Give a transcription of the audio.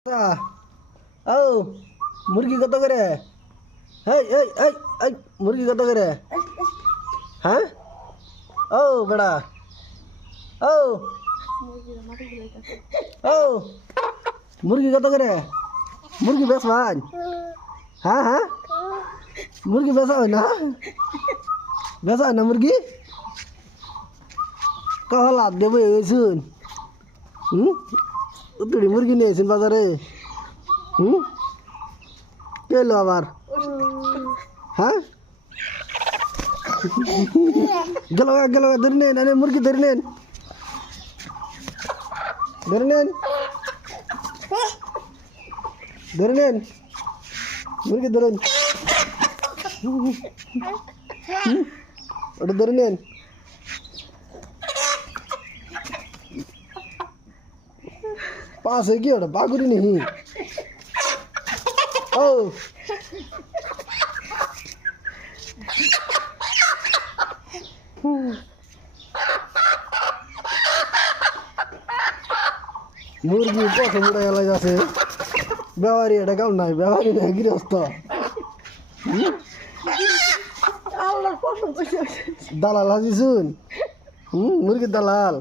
ও মুরগি কত করে? এই এই এই এই মুরগি কত করে? হ্যাঁ ও বেড়া ও ও মুরগি কত করে? মুরগি বেচবান? হ্যাঁ হ্যাঁ মুরগি বেচা হয় না? বেচা হয় না মুরগি? কহলা দেবো শুন তুই মুরগি নিয়েছেন বাজারে কে এলো আবার? হ্যাঁ গেল গেল ধরে নেন আরে মুরগি ধরে নেন ধরে নেন ধরে নেন মুরগি ধরেন ওটা ধরে নেন पास है क्या बागुरी नहीं ओ मुर्गी कत बुढ़ा गला जाছে ব্যবহারী এটা কাম নাই ব্যবহারী না গৃহস্থ দালাল হাজি শুন মুরগির দালাল